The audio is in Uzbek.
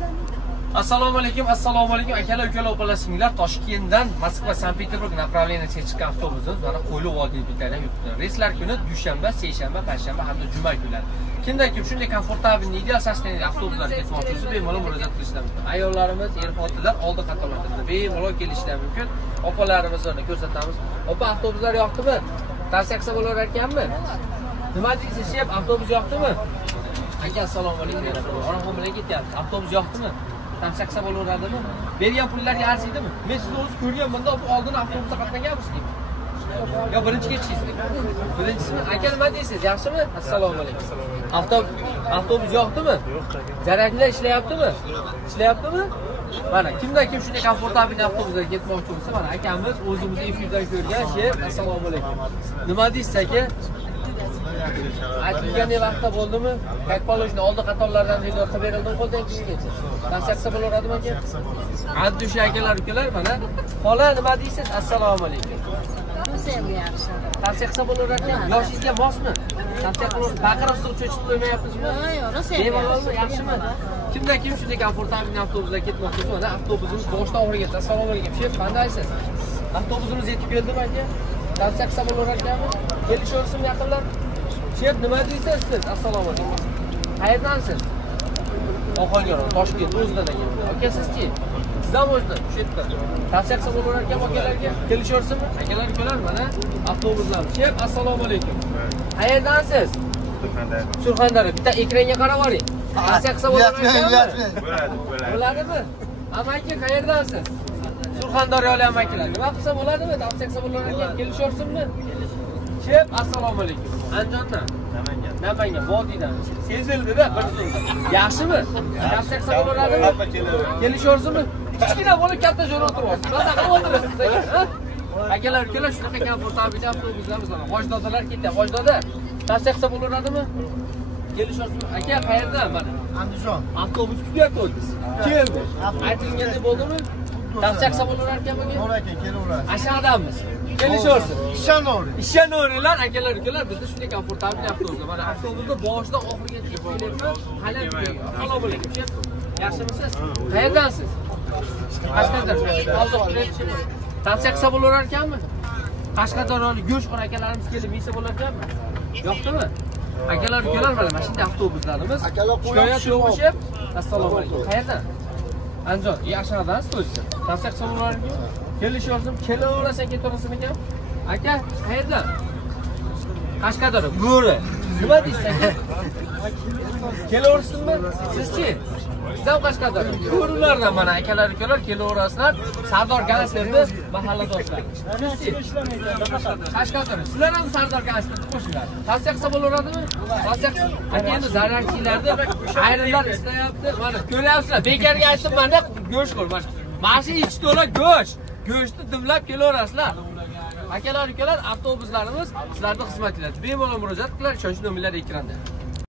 Assalomu alaykum, akalar, ukalar, opalar, singillar. Toshkentdan Moskva, Sankt-Peterburg направлениesiga chiqqan avtobusimiz mana Qo'yliq vodiy bekadan yuribdi. Reyslar kuni dushanba, seshanba, payshanba hamda juma kunlari. Kimdan kim shunday komfortabilniy, ideal sostoяние avtobuslarga ketmoqchi bo'lsa, bemalol murojaat qilishlari mumkin. Ayollarimiz, er-xotinlar oldi qatorlarda bemalol kelishlari mumkin. Opalarimizni ko'rsatamiz. Opa, avtobuslar yoqdimi? Tavsiya qilsa bo'lar ekanmi? Nima deysiz, shef, avtobus yoqdimi? Aka, assalomu alaykum. Oromxon bilan ketyapmiz. Avtobus yoqdimi? Tavsiya qilsa bo'laveradimi? Bergan pullarga arziydimi? Men sizni o'zi ko'rganman-da, oldin avtobusda qatnaganmisiz? Yo, birinchi ketishsiz. Birinchisini, aka nima deysiz? Yaxshimi? Assalomu alaykum. Avtobus yoqdimi? Yo'q, aka. Zaraklar ishlayaptimi? Ishlayaptimi? Mana kimdan kim shunday komfortabilniy avtobuslarga ketmoqchi bo'lsa, mana akamiz o'zimizni efirdan ko'rgan shef. Assalomu alaykum. Nima deysiz, aka? Aytilgan vaqtda bo'ldimi? Как положено, oldi qatorlardan hidoyat qilib berildim, qo'ldan kishgacha. Tavsiya qilsa bo'laveradimi aka? Addush akalar, ukalar, mana. Xola, nima deysiz? Assalomu alaykum. Tavsiya qilsa bo'laveradimi? Yoshingizga mosmi? Tavsiya qilib, baqirib suv cho'chib qo'ymayapsizmi? Yo'q, bemalolmi, yaxshimi? Kimdan kim shunday komfortabilniy avtobuslarga ketmoqchi bo'lsa, mana avtobusimiz boshdan oxiriga. Assalomu alaykum. Shef, qandaysiz? Avtobusimiz yetib keldimi aka? Tavsiya qilsa bo'laveradimi? Kelishaversin yaqinlar. Shef, nima deysiz siz? Assalomu alaykum. Qayerdansiz? Oxongaron, Toshkent o'zidan ekan. Aka, sizchi? Sizdan o'zdan, shu yerda. Tavsiya qilsa bo'lar ekan akalarga. Kelishaversinmi? Akalar, ukalar, mana avtobuslar. Shef, assalomu alaykum. Qayerdansiz? Surxondaryo. Bitta ekranga qarab oling. Tavsiya qilsa bo'lar ekanmi? Bo'ladimi? Amaki, qayerdansiz? Surxondaryolik amakilar. Nima qilsa bo'ladimi? Tavsiya qilsa bo'lar ekan. Kelishaversinmi? Shef, assalomu alaykum. Andijondan? Namangan, vodiydan. Sezildi-da, bir so'zda. Yaxshimi? Tavsiya qilsa bo'ladimi? Kelishaversinmi? Kichkina bo'lib katta joyda o'tiryapsiz. Maza qilib o'tirasiz, ha? Akalar, ukalar, shunaqa komfortabilniy avtobuslarimiz bor. G'ojdodalar ketyapti. G'ojdoda tavsiya qilsa bo'ladimi? Kelishaversinmi? Aka, qayerdan? Mana Andijon. Avtobus kutyapti o'zingiz. Keldi. Aytilgandek bo'ldimi? Tavsiya qilsa bo'lar ekanmi? To'g'ri aka, kelaverasiz. Ashaqdanmiz. Kelishaversin. Ishonavringlar, akalar, ukalar, bizda shunday komfortabilniy avtobuslar. Mana avtobusda boshidan oxirigacha kelyapman. Qalay, assalomu alaykum. Yaxshimisiz? Qayerdansiz? Qashqadaryo. Tavsiya qilsa bo'lar ekanmi? Qashqadaryolik go'shtxo'r akalarimiz kelib yesa bo'lar ekanmi? Yo'qdimi? Akalar, ukalar, mana shunday avtobuslarimiz. Shikoyat yo'qmi, shef? Assalomu alaykum. Qayerdan? Andijon, Ashaqdansiz o'zi. Tavsiya qilsa bo'lar ekanmi? Kelishaversin, kelaverasizmi, ketaverasizmi ekan? Aka, qayerdan? Qashqadaryo, Bo'ri. Nima deysiz aka? Kelaversinmi? Sizchi? Sizdan Qashqadaryo. Bo'rilardan mana akalar, ukalar kelaverasizlar. Sardor Ganslerni mahalladoshlar. Qashqadaryo. Sizlar ham Sardor Ganslerni qo'shinglar. Tavsiya qilsa bo'laveradimi? Tavsiya qilsa. Aka endi zararchilarni ayrimlar istayapti. Mana ko'ryapsizlar. Bekarga aytdim mana go'sht qo'y. Mana shu ichi to'la go'sht. Go'shtni dimlab kelaverasizlar. Akalar, ukalar, avtobuslarimiz sizlarning xizmatingizda. Bemalol murojaat qilinglar, ishonch nomerlari ekranda.